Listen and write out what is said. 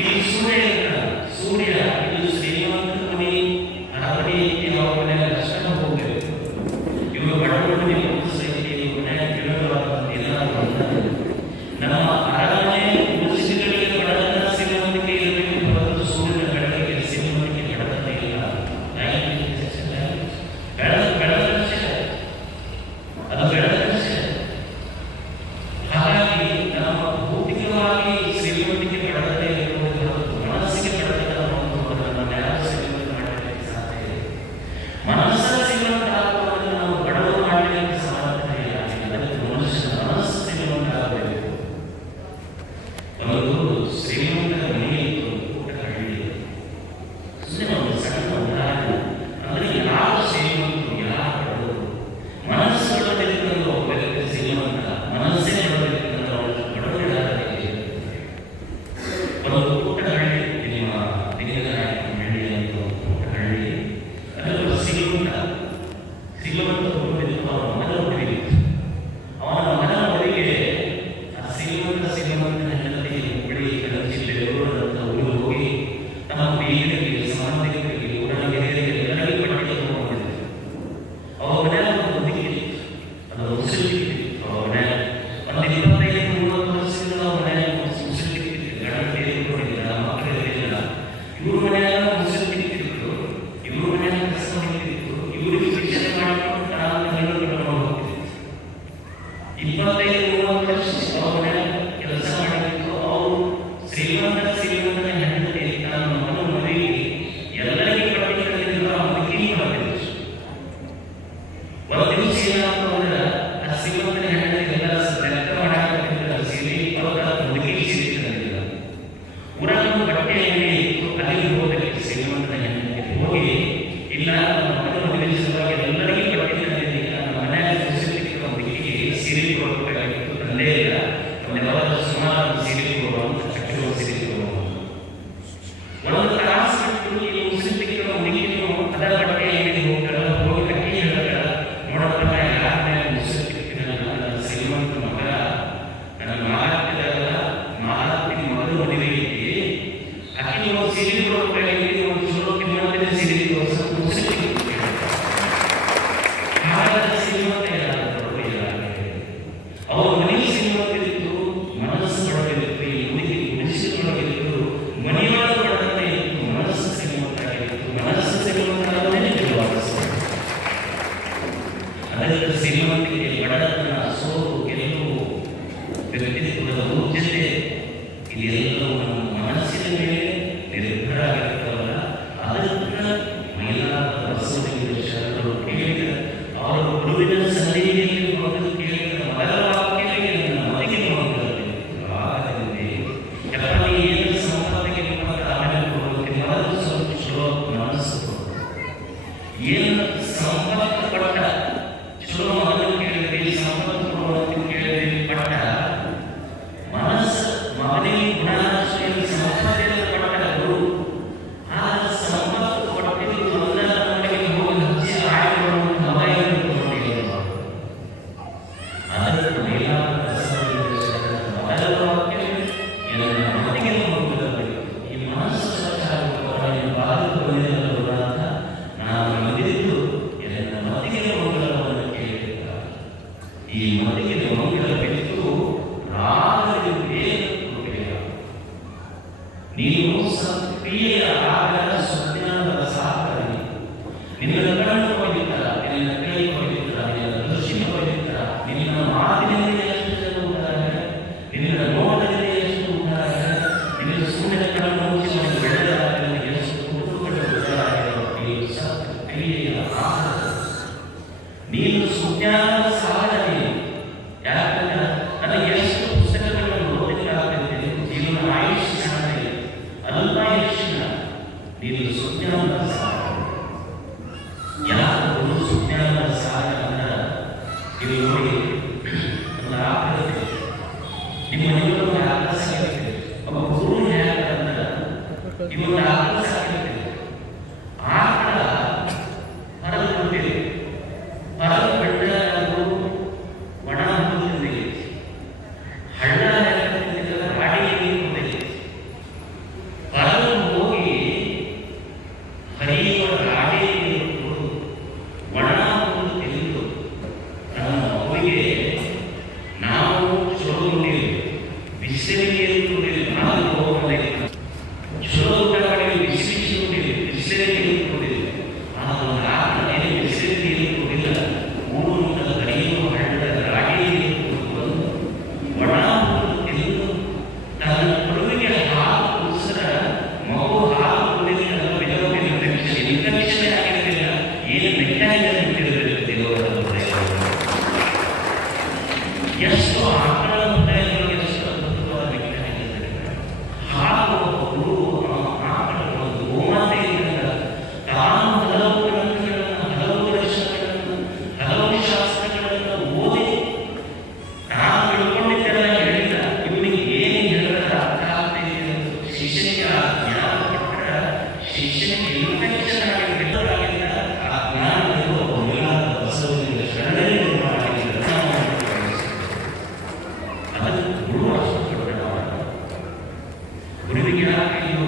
ಈಗ ಸೂರ್ಯ ಇದು ಶ್ರೀಮಂತ ಮನೆ ಅರಮನೆ ಯಾವ ಮನೆ ಲಕ್ಷಣ ಹೋಗ್ಬೇಕು. ಇವರು ಬಡವರಿಗೆ ನಮ್ಮ ಅರಮನೆ ಗುಡಿಸಲುಗಳಿಗೆ ಬಡತನ ಶ್ರೀಮಂತಿಕೆ ಇರಬೇಕು ಹೊರತು ಸೂರ್ಯನ ಬೆಳಕಿಗೆ ಶ್ರೀಮಂತಿಕೆ ಬಡತನ ಇಲ್ಲ. ಅದು ಬೆಳಕಷ್ಟೇ. ಹಾಗಾಗಿ ನಮ್ಮ ಭೌತಿಕವಾಗಿ ಶ್ರೀಮಂತಿಕೆ ಬಡತನ ಇರುವುದು ಹೊರತು ಮನಸ್ಸಿಗೆ ಬಡತನ ಹೊಂದುವುದನ್ನು ಯಾರು ಶ್ರೀಮಂತ ಮಾಡಲಿಕ್ಕೆ ಸಾಧ್ಯ ಇದೆ. ಮನಸ್ಸು ಶ್ರೀಮಂತ ಆಗುವುದನ್ನು ನಾವು ಬಡವರು ಮಾಡಲಿಕ್ಕೆ ಸಾಧ್ಯ ಇಲ್ಲ. ಅದಕ್ಕೆ ಮನುಷ್ಯನ ಮನಸ್ಸು ಶ್ರೀಮಂತ ಆಗಬೇಕು. ಒಂದು ಶ್ರೀಮಂತರ ಮನೆಯಿತ್ತು, ಊಟ ಹಳ್ಳಿ ಒಂದು ಸಣ್ಣ ಉದಾಹರಣೆ. ಅಂದರೆ ಯಾವ ಶ್ರೀಮಂತರು ಯಾರು ಬಡವರು, ಮನಸ್ಸು ಬಡವರಿದ್ದರೂ ಒಬ್ಬ ವ್ಯಕ್ತಿ ಶ್ರೀಮಂತ, ಮನಸ್ಸೇ ಬಡವರಿದ್ದರೂ ಅವನು ಬಡವರಿಗಾರರಿಗೆ. ಒಂದು ಊಟ ಹಳ್ಳಿ, ನಿಮ್ಮ ಲಿಂಗರಾಯನ ಹಳ್ಳಿ ಅಂತ ಒಂದು ಊಟ ಹಳ್ಳಿ, ಅದರಲ್ಲಿ ಶ್ರೀಮಂತ ಹುಡುಗಿದ್ದು ಅವನ ಮಗನ ಹುಡುಗಿತ್ತು. ಅವನ ಮಗನ ಮದುವೆಗೆ ಆ ಶ್ರೀಮಂತನ ಹೆಂಡತಿ ಬಳಿ ಜಿಲ್ಲೆಯಲ್ಲಿರುವಂಥ ಊರಿಗೆ ಹೋಗಿ ತಮ್ಮ ಬೀಗರಿಗೆ, ಸಂಬಂಧಿಕರಿಗೆ, ಊರಗೆರೆಯರಿಗೆ ಎಲ್ಲರಿಗೂ ಪಟ್ಟಿಗೆ ತಗೊಂಡಿದ್ದರು. ಅವರ ಮನೆಯಲ್ಲಿ ಒಂದು ಹುಡುಗಿತ್ತು, ಅದು ಮುಸುಲಿಕ್ಕಿತ್ತು. ಅವರ ಮನೆಯಲ್ಲಿ ಒಂದು 25-30 ವರ್ಷದಿಂದ ಅವರ ಮನೆಯಲ್ಲಿ ಮುಸುಲಿಕ್ಕಿತ್ತು. ಗಂಡ ತೀರಿಕೊಂಡಿಲ್ಲ, ಮಕ್ಕಳು ಇರಲಿಲ್ಲ. ಇವ್ರ ಮನೆಯಲ್ಲ ಮುಸುಲಿಕ್ಕಿತ್ತು, ಇವ್ರ ಮನೆಯಲ್ಲಿ ಕಸ ಹೊಂದಿತ್ತು. ಇವರಿಗೆ ಶಿಕ್ಷಣ ಮಾಡಿಕೊಂಡು ತಾನು ಹೆಣ್ಣುಗಳನ್ನು ಹೋಗ್ತಿತ್ತು. 25-30 ವರ್ಷ ಅವರ ಮನೆಯಲ್ಲಿ ಕೆಲಸ ಮಾಡಬೇಕು. ಅವರು ಶ್ರೀಮಂತನ ಹೆಂಡತಿ ತನ್ನ ಮಗನ ಮದುವೆಗೆ ಎಲ್ಲರಿಗೂ ಪಟ್ಟಿಗಳಿಂದ ಮುದುಕಿ ಮಾಡಬೇಕು. ಒಂದು ದಿವಸ ಏನಾದ್ರು ಅಂದ್ರೆ ಆ ಶ್ರೀಮಂತನ ಹೆಂಡತಿ ಎಲ್ಲ ಲೆಕ್ಕ ಮಾಡಾಕಿದ್ರೆ ಸೀರೆ ಅವರ ಮುದುಕಿ ಸೀರೆ ತಂದಿಲ್ಲ. ಊರನ್ನು ಬಟ್ಟೆ ಅಂಗಡಿ ಇತ್ತು, ಅಲ್ಲಿ ಹೋಗಬೇಕು. ಶ್ರೀಮಂತನ ಹೆಂಡತಿ ಹೋಗಿ, ಇಲ್ಲ ನನ್ನ ಮಗನ ಮದುವೆ ಸಲುವಾಗಿ ಎಲ್ಲರಿಗೂ ಬಟ್ಟೆ ತಂದಿದ್ದೀನಿ, ನನ್ನ ಮನೆಯಲ್ಲಿ ಮುಸುಲಿಕ್ಕಿರುವ ಮುದುಕಿಗೆ ಸೀರೆ ಕೊಡಬೇಕಾಗಿತ್ತು, ತಂದೇ ಇಲ್ಲ. ಯಾವಾಗ ಸುಮಾರು ಸೀರೆ ಕೊಡುವಂತ ಕಟ್ಟಿರುವ ಸೀರೆ ಕೊಡುವ ಒಂದು ತಾಸು ಬಿಟ್ಟು ಈ ಮುಸುಲಿಕ್ಕಿರುವ ಮುದುಕಿಯನ್ನು ಅದರ ಬಟ್ಟೆ ಅಂಗಡಿ ಹೋಗ್ತಾರ, ಹೋಗಿ ಕಟ್ಟಿ ಹೇಳ್ತಾರ, ನೋಡಪ್ಪ ಯಾರ ಮೇಲೆ ಮುಸುಲಿಕ್ಕಿನ ನನ್ನ ಶ್ರೀಮಂತ ಮಗ, ನನ್ನ ಮಾರಾಟದ ಮಗನ ಮದುವೆ ಐತಿ, ಆಕೆ ಒಂದು ಸೀರೆ ಕೊಡಬೇಕಾಗಿ ಒಂದು ಚಲೋ ಕಿಮ್ಮತ್ತಿನ ಸೀರೆ ಸ್ವಲ್ಪ ಮುಸುಲಿಕ್ಕಿತ್ತು. ಹಾಗಾದ್ರೆ ಶ್ರೀಮಂತ ಅವ್ರ ಮನೆಗೆ ಶ್ರೀಮಂತರಿತ್ತು, ಮನಸ್ಸು ಬಡವಿತ್ತು. ಈ ಹುಡುಗಿ ಗುಡಿಸಲೊಳಗಿತ್ತು, ಮನೆಯೊಳಗೆ ಬಡತನ ಇತ್ತು, ಮನಸ್ಸು ಶ್ರೀಮಂತಾಗಿತ್ತು. ಮನಸ್ಸು ಶ್ರೀಮಂತರಾಗದೇ ನಿಜವಾದ ಅದಕ್ಕೆ ಶ್ರೀಮಂತಿಗೆ ಬಡತನ, ಸೋಲು, ಗೆಲುವು, ವ್ಯಕ್ತಿತ್ವದ ಊರ್ಜತೆ ಇದೆಲ್ಲವೂ ನಮ್ಮ ಮನಸ್ಸಿನ ಮೇಲೆ ನಿರ್ಭರ ಆಗಿರ್ತವಲ್ಲ. ಅದಕ್ಕೆ ಮೈಲಾರದ ಬಸವಲಿಂಗ ಶರಣರು ಕೇಳಿದ ಅವರ ಗುರುವಿನ ಸಲಹೆಯಲ್ಲಿ ಮೊದಲು ಕೇಳಿದ ಮೊದಲ ವಾಕ್ಯವೇ ನನ್ನ ಮನೆಗೆ ಹೋಗಬೇಕು. ಆಗದಂತೆ ಯಪ್ಪ ಏನು ಸಂಪತ್ತಿಗೆ ನಿಮ್ಮತ್ತ ಆಮೇಲೆ ಕೊಡೋಕೆ ಮೊದಲು ಸ್ವಲ್ಪ ಚಲೋ ಮನಸ್ಸು ಏನು ಸಂಪತ್ತು ಕೊಟ್ಟ ಚಲೋ ಮೊದಲು ಕೇಳಿದ್ರಿ, ಸಂಪತ್ತು ಕೊಡುವಂತ ಕೇಳಿದ್ರಿ ಪಟ್ಟ ಮನಸ್ಸು ಮಗನಿಗೆ ಗುಣಾಶ್ರಯ ಸಂಪತ್ತಿನ ಕೊಟ್ಟ ಗುರು. ಆ ಸಂಪತ್ತು ಕೊಟ್ಟಿದ್ದು ಮೊದಲ ಮನೆಗೆ ಹೋಗಿ ಹಚ್ಚಿ ಆಯ್ಕೊಳ್ಳುವಂತ ಹವಾಯನ್ನು ಕೊಟ್ಟಿಲ್ಲ. ಅದಕ್ಕೆ ಮೈಲಾರದ ಬಸವಲಿಂಗ ಶರಣರ ಮೊದಲ ವಾಕ್ಯವೇ ನನ್ನ ಮನೆಗೆ ಹೋಗಬೇಕು. ಈ ಮನಸ್ಸು ಸ್ವಚ್ಛ ಆಗುವ ಬಾಧಕ ಬಂದಿರಲು ಅಂತ ನಾನು ಬಂದಿದ್ದು ನನ್ನ ಮನೆಗೆ ಮಂಗಲವನ್ನು ಕೇಳಿದ. ಈ ಮನೆಗೆ ಮಂಗಲ ಬಿಟ್ಟು ರಾಗದಲ್ಲಿ ಕೊಟ್ಟಿಲ್ಲ. ನೀನು ಸಕ್ರಿಯ ರಾಗದ ಸುಜ್ಞಾನದ ಸಾಕರಿ. ನಿನ್ನ ಕಣ್ಣು ಹೋಗಿದ್ದಾರ, ನಿನ್ನ ಕೈ ಹೋಗಿದ್ದಾರ, ನಿನ್ನ ದೃಷ್ಟಿ ಹೋಗಿದ್ದಾರ, ನಿನ್ನ ಮಾತಿನಿಂದ ಎಷ್ಟು ಜನ ಉಂಟಾಗ, ನಿನ್ನ ನೋಟದಿಂದ ಎಷ್ಟು ಉಂಟಾಗ, ನಿನ್ನ ಸುಮ್ಮನೆ ಕಣ್ಣು ಮುಚ್ಚಿ ಒಂದು ಬೆಳೆದಾಗಲಿ ಎಷ್ಟು ಕುಟುಂಬಗಳು ಉಂಟಾಗಿರೋ ನೀನು ಸಕ್ರಿಯ ರಾಗ. ನೀನು ಸುಜ್ಞಾನದ ಸಾಧನೆ. ಯಾಕಂದ್ರೆ ನನಗೆ ಎಷ್ಟು ಪುಸ್ತಕಗಳನ್ನು ಓದಲಿಕ್ಕಾಗ್ತದೆ, ಜೀವನ ಆಯುಷ್ಯ ಕಾಣಲಿ ಅಲ್ಲ ಆಯುಷ್ಯ. ನೀನು ಸುಜ್ಞಾನದ ಸಾಧನೆ. ಯಾರು ಸುಜ್ಞಾನದ ಸಾಧನೆ ಅಂದ್ರೆ ನೀವು ನೋಡಿ, ಒಂದು ಆಕಳತೆ ನಿಮ್ಮ ಮನೆಯೊಳಗೆ ಆಕಳ ಸಾಕಿದೆ. ಒಬ್ಬ ಗುರು ಹೇಗಂದ್ರೆ ಇವೊಂದು ಆಕಳ ಸಾಕಿದೆ. ಆಕಳ ಹೊರಗೆ ಬಿಟ್ಟಿದೆ, ಹೊರಗೆ ಬಿಟ್ಟ ಒಣ ಹಳ್ಳ ಗಾಡಿ ಶಿಷ್ಯನಿಗೆ ಆ ಜ್ಞಾನ ಕೊಟ್ಟರೆ ಶಿಷ್ಯನಿಗೆ ಇನ್ಫೆಕ್ಷನ್ ಆಗಿಲ್ಲ. ಆ ಜ್ಞಾನದಲ್ಲಿ ಒಬ್ಬ ಮೈಲಾದ ಬಸವನಿಗೆ ಶರಣರೇ ನಿರ್ಮಾಣ ಆಗಿಲ್ಲ. ಅದಕ್ಕೆ ಗುರು ಅಷ್ಟು ದೊಡ್ಡ ಗುರುವಿಗೆ ಇದು